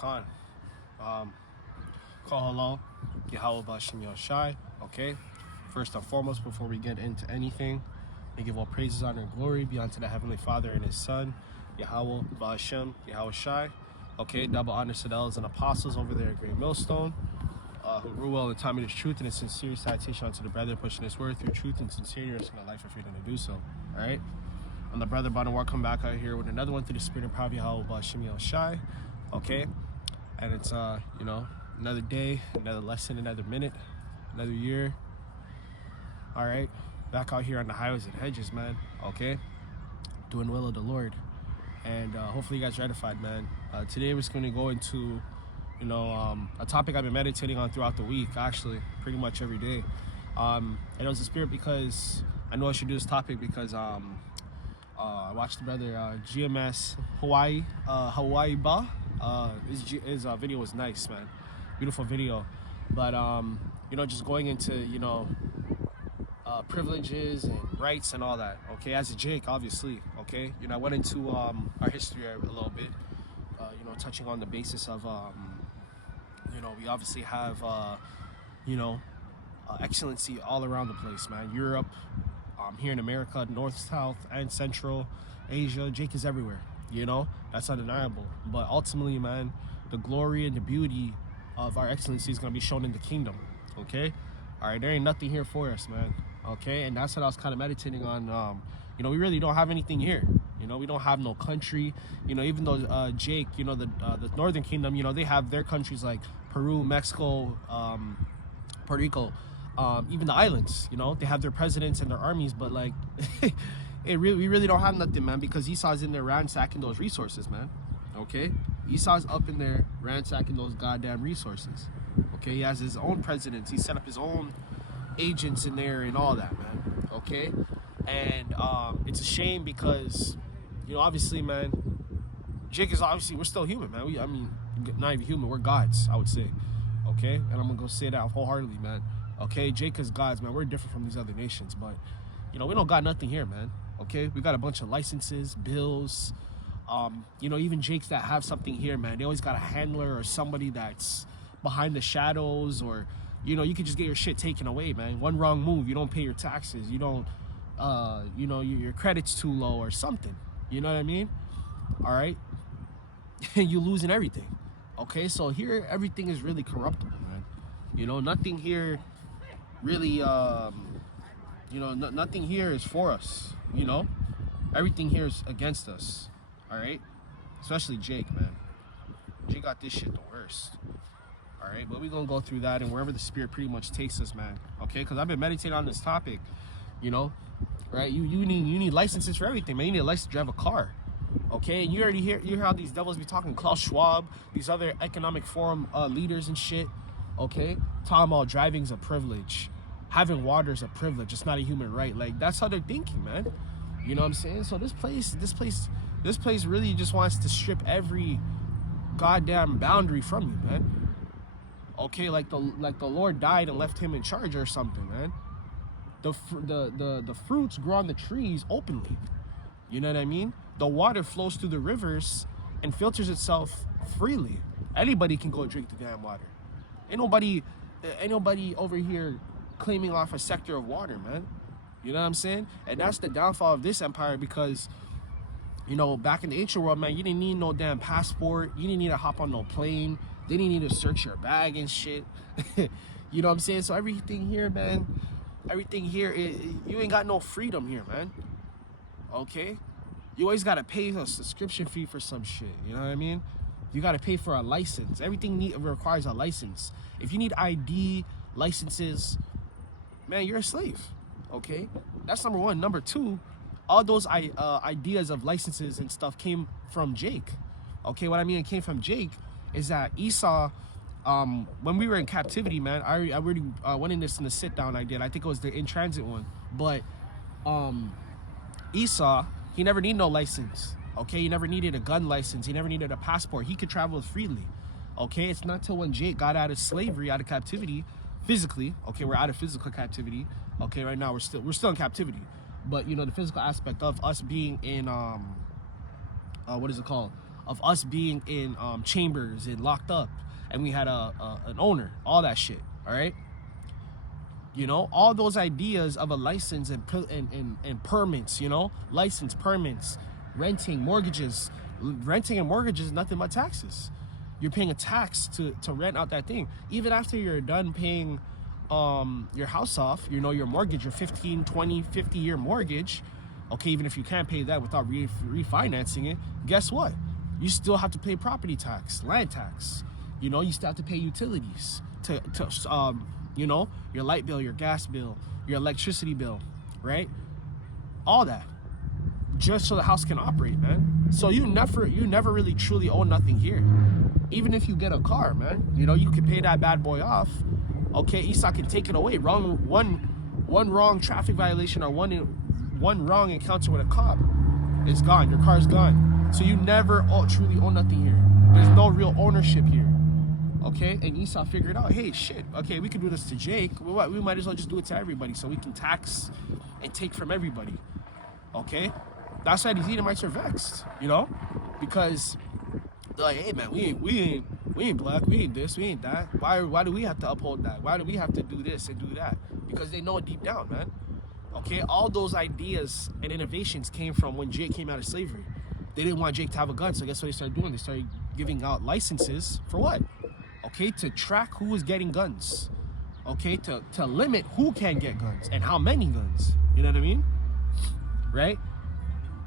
Khan. Call hello, Yahawashi, okay? First and foremost, before we get into anything, we give all praises, honor, and glory be unto the Heavenly Father and His Son, Yahawah, Sham, Yahawashi. Okay, double honors to the elders and apostles over there at Great Millstone, who rule well in the time of His truth, and a sincere citation unto the brethren, pushing His word through truth and sincerity, risking their life for freedom to do so. All right? I'm the brother Banawar, come back out here with another one through the spirit and power of Yahawah, Sham, Yahawashi. Okay? And it's, another day, another lesson, another minute, another year. All right? Back out here on the highways and hedges, man. Okay? Doing the will of the Lord. And hopefully you guys are edified, man. Today we're just going to go into, a topic I've been meditating on throughout the week, actually, pretty much every day. And it was the spirit because I know I should do this topic because I watched the brother GMS Hawaii Ba. His video was nice, man. Beautiful video. But, just going into, privileges and rights and all that, okay? As a Jake, obviously, okay? I went into our history a little bit, touching on the basis of, we obviously have, excellency all around the place, man. Europe, here in America, North, South, and Central Asia, Jake is everywhere, That's undeniable. But ultimately, man, the glory and the beauty of our excellency is going to be shown in the kingdom, okay? All right, there ain't nothing here for us, man, okay? And that's what I was kind of meditating on. We really don't have anything here. We don't have no country. Even though Jake, the Northern Kingdom, they have their countries like Peru, Mexico, Puerto Rico, even the islands, they have their presidents and their armies, but like, we really don't have nothing, man, because Esau's in there ransacking those resources, man, okay? Esau's up in there ransacking those goddamn resources, okay? He has his own presidents. He set up his own agents in there and all that, man, okay? And it's a shame because, obviously, man, Jake is obviously, we're still human, man. Not even human, we're gods, I would say, okay? And I'm gonna go say that wholeheartedly, man, okay? Jake is gods, man. We're different from these other nations, but, we don't got nothing here, man, okay? We got a bunch of licenses, bills, even Jakes that have something here, man, they always got a handler or somebody that's behind the shadows, or, you could just get your shit taken away, man. One wrong move, you don't pay your taxes, you don't, your credit's too low or something, you know what I mean? All right? You're losing everything, okay? So here, everything is really corruptible, man. Nothing here really, nothing here is for us, Everything here is against us, all right? Especially Jake, man. Jake got this shit the worst. All right, but we're gonna go through that and wherever the spirit pretty much takes us, man. Okay, because I've been meditating on this topic, right? You need licenses for everything, man. You need a license to drive a car. Okay, and you hear how these devils be talking, Klaus Schwab, these other economic forum leaders and shit. Okay, talking about driving's a privilege, having water is a privilege. It's not a human right. Like, that's how they're thinking, man. You know what I'm saying? So this place really just wants to strip every goddamn boundary from you, man. Okay, like the Lord died and left him in charge or something, man. The fruits grow on the trees openly. You know what I mean? The water flows through the rivers and filters itself freely. Anybody can go drink the damn water. Ain't nobody over here claiming off a sector of water, man. You know what I'm saying? And that's the downfall of this empire because, back in the ancient world, man, you didn't need no damn passport. You didn't need to hop on no plane. They didn't need to search your bag and shit. You know what I'm saying? So everything here, man, you ain't got no freedom here, man. Okay? You always got to pay a subscription fee for some shit. You know what I mean? You got to pay for a license. Everything requires a license. If you need ID, licenses, man, you're a slave. Okay? That's number one. Number two, all those ideas of licenses and stuff came from Jake. Okay? What I mean it came from Jake is that Esau, when we were in captivity, man, I already went in the sit down I did. I think it was the in transit one. But Esau, he never needed no license. Okay, he never needed a gun license. He never needed a passport. He could travel freely. Okay, it's not till when Jake got out of slavery, out of captivity, physically. Okay, we're out of physical captivity. Okay, right now we're still in captivity, but the physical aspect of us being in what is it called? of us being in chambers and locked up, and we had an owner, all that shit, all right? You know, all those ideas of a license and permits, you know, license, permits, renting, mortgages. Renting and mortgages is nothing but taxes. You're paying a tax to rent out that thing. Even after you're done paying your house off, you know, your mortgage, your 15, 20, 50-year mortgage, okay, even if you can't pay that without refinancing it, guess what? You still have to pay property tax, land tax. You know, you still have to pay utilities to you know, your light bill, your gas bill, your electricity bill, right? All that, just so the house can operate, man. So you never really truly own nothing here. Even if you get a car, man, you know, you can pay that bad boy off. Okay, Esau can take it away. One wrong traffic violation or one wrong encounter with a cop, it's gone. Your car's gone. So you never truly own nothing here. There's no real ownership here. Okay, and Esau figured out, hey, shit, okay, we can do this to Jake. We might as well just do it to everybody so we can tax and take from everybody. Okay, that's why these Edomites are vexed, you know, because they're like, hey, man, we ain't black, we ain't this, we ain't that. Why do we have to uphold that? Why do we have to do this and do that? Because they know it deep down, man. Okay, all those ideas and innovations came from when Jake came out of slavery. They didn't want Jake to have a gun, so guess what they started doing? They started giving out licenses for what? Okay, to track who is getting guns. Okay, to limit who can get guns and how many guns. You know what I mean? Right?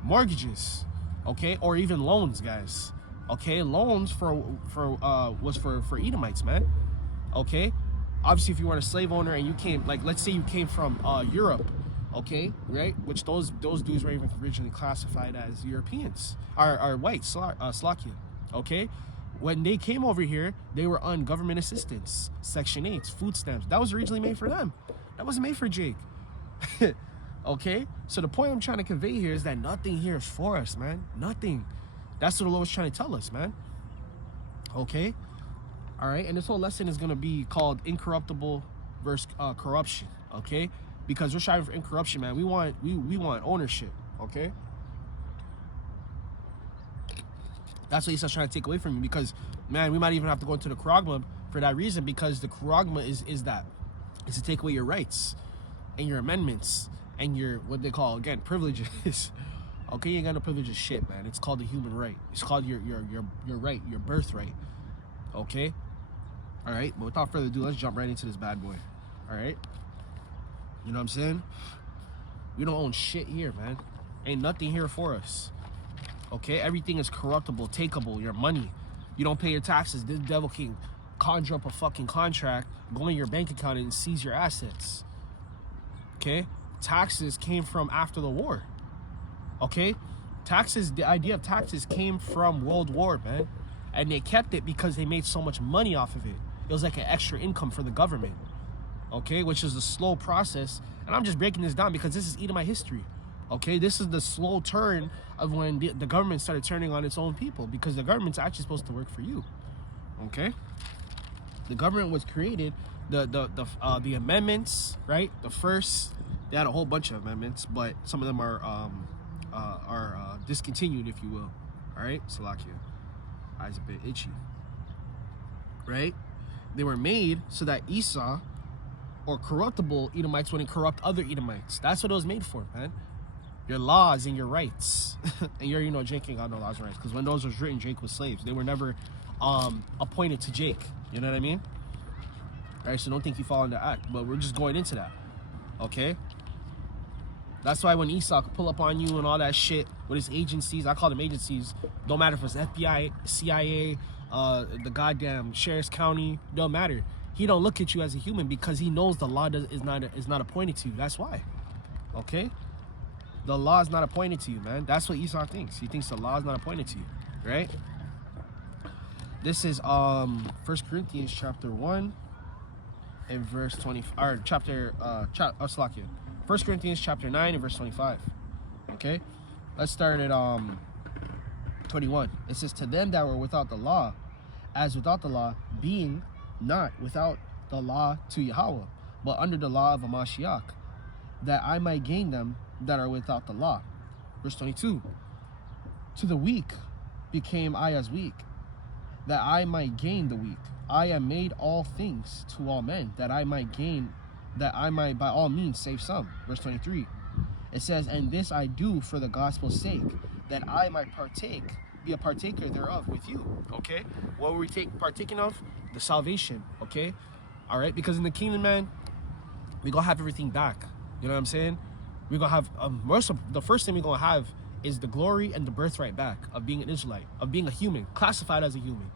Mortgages, okay, or even loans, guys. Okay, loans was for Edomites, man. Okay, obviously if you were a slave owner and you came, like, let's say you came from Europe, okay, right? Which those dudes were even originally classified as Europeans, or white, Slovakia, okay? When they came over here, they were on government assistance, Section 8, food stamps. That was originally made for them. That wasn't made for Jake. Okay? So the point I'm trying to convey here is that nothing here is for us, man. Nothing. That's what the Lord was trying to tell us, man. Okay? All right? And this whole lesson is going to be called incorruptible versus corruption, okay? Because we're striving for incorruption, man. We want ownership, okay? That's what he's trying to take away from you, because, man, we might even have to go into the Kuragma for that reason, because the Kuragma is to take away your rights and your amendments and your, what they call, again, privileges. Okay, you ain't got no privileges shit, man. It's called the human right. It's called your right, your birthright. Okay? All right, but without further ado, let's jump right into this bad boy. All right? You know what I'm saying? We don't own shit here, man. Ain't nothing here for us. Okay, everything is corruptible, takeable, your money. You don't pay your taxes. This devil can conjure up a fucking contract, go in your bank account and seize your assets. Okay, taxes came from after the war. Okay, taxes, the idea of taxes came from World War, man. And they kept it because they made so much money off of it. It was like an extra income for the government. Okay, which is a slow process. And I'm just breaking this down because this is Edomite history. Okay, this is the slow turn of when the government started turning on its own people, because the government's actually supposed to work for you. Okay, the government was created, the amendments, right? The first, they had a whole bunch of amendments, but some of them are discontinued, if you will. All right, Salakia, eyes a bit itchy. Right, they were made so that Esau or corruptible Edomites wouldn't corrupt other Edomites. That's what it was made for, man. Your laws and your rights. And you know, Jake ain't got no laws and rights, because when those was written, Jake was slaves. They were never appointed to Jake. You know what I mean? All right, so don't think you fall into act, but we're just going into that. Okay? That's why when Esau could pull up on you and all that shit with his agencies, I call them agencies, don't matter if it's FBI, CIA, the goddamn sheriff's county, don't matter. He don't look at you as a human because he knows the law is not appointed to you. That's why. Okay? The law is not appointed to you, man. That's what Esau thinks. He thinks the law is not appointed to you, right? This is 1 Corinthians chapter 1 and verse 20, or chapter 1 Corinthians chapter 9 and verse 25. Okay? Let's start at 21. It says, to them that were without the law, as without the law, being not without the law to Yahawah, but under the law of a Mashiach, that I might gain them that are without the law. Verse 22. To the weak, became I as weak, that I might gain the weak. I am made all things to all men, that I might by all means save some. Verse 23. It says, and this I do for the gospel's sake, that I might be a partaker thereof with you. Okay? What were we partaking of? The salvation. Okay? All right? Because in the kingdom, man, we gonna have everything back. You know what I'm saying? We gonna have the first thing we gonna have is the glory and the birthright back of being an Israelite, of being a human, classified as a human.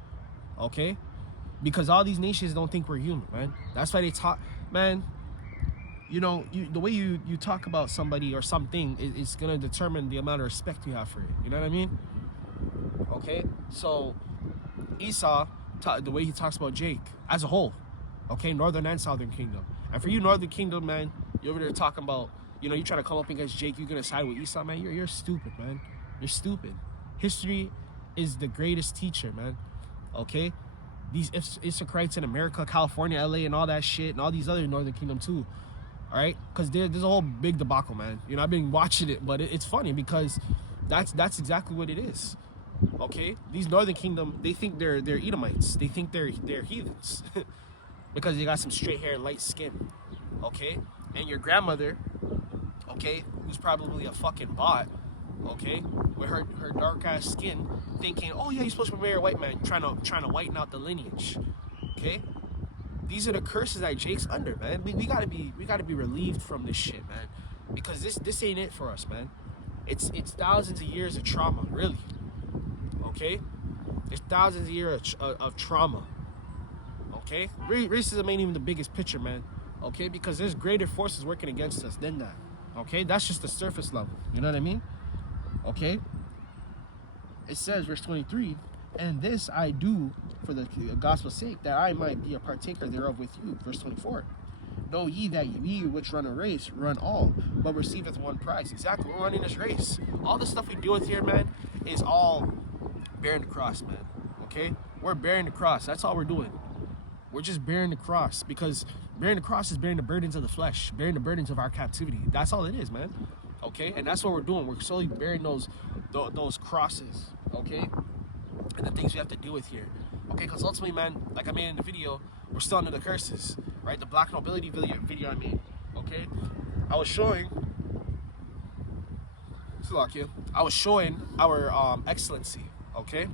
Okay? Because all these nations don't think we're human, man. That's why they talk, man. You know, the way you talk about somebody or something is gonna determine the amount of respect you have for it. You know what I mean? Okay? So Esau, the way he talks about Jake as a whole, okay, northern and southern kingdom. And for you, northern kingdom, man, you're over there talking about, you know, you trying to come up against Jake, you're gonna side with Esau, man. You're stupid, man. You're stupid. History is the greatest teacher, man. Okay? These Issacharites in America, California, LA, and all that shit, and all these other northern kingdom too. All right, because there's a whole big debacle, man. You know, I've been watching it, but it's funny because that's exactly what it is. Okay, these northern kingdom, they think they're Edomites. They think they're heathens because they got some straight hair, light skin. Okay, and your grandmother, okay, who's probably a fucking bot, okay, with her dark ass skin, thinking, oh yeah, you're supposed to marry a white man, trying to whiten out the lineage. Okay. These are the curses that Jake's under, man. We gotta be relieved from this shit, man. Because this ain't it for us, man. It's thousands of years of trauma, really. Okay? It's thousands of years of trauma. Okay? Racism ain't even the biggest picture, man. Okay? Because there's greater forces working against us than that. Okay? That's just the surface level. You know what I mean? Okay? It says, verse 23, and this I do for the gospel's sake, that I might be a partaker thereof with you. Verse 24. Know ye that ye which run a race run all, but receiveth one prize. Exactly, we're running this race. All the stuff we deal with here, man, is all bearing the cross, man. Okay? We're bearing the cross. That's all we're doing. We're just bearing the cross, because bearing the cross is bearing the burdens of the flesh, bearing the burdens of our captivity. That's all it is, man. Okay? And that's what we're doing. We're slowly bearing those crosses. Okay? And the things we have to deal with here. Okay, because ultimately, man, like I made in the video, we're still under the curses, right? The black nobility video I made, okay? I was showing our excellency, okay?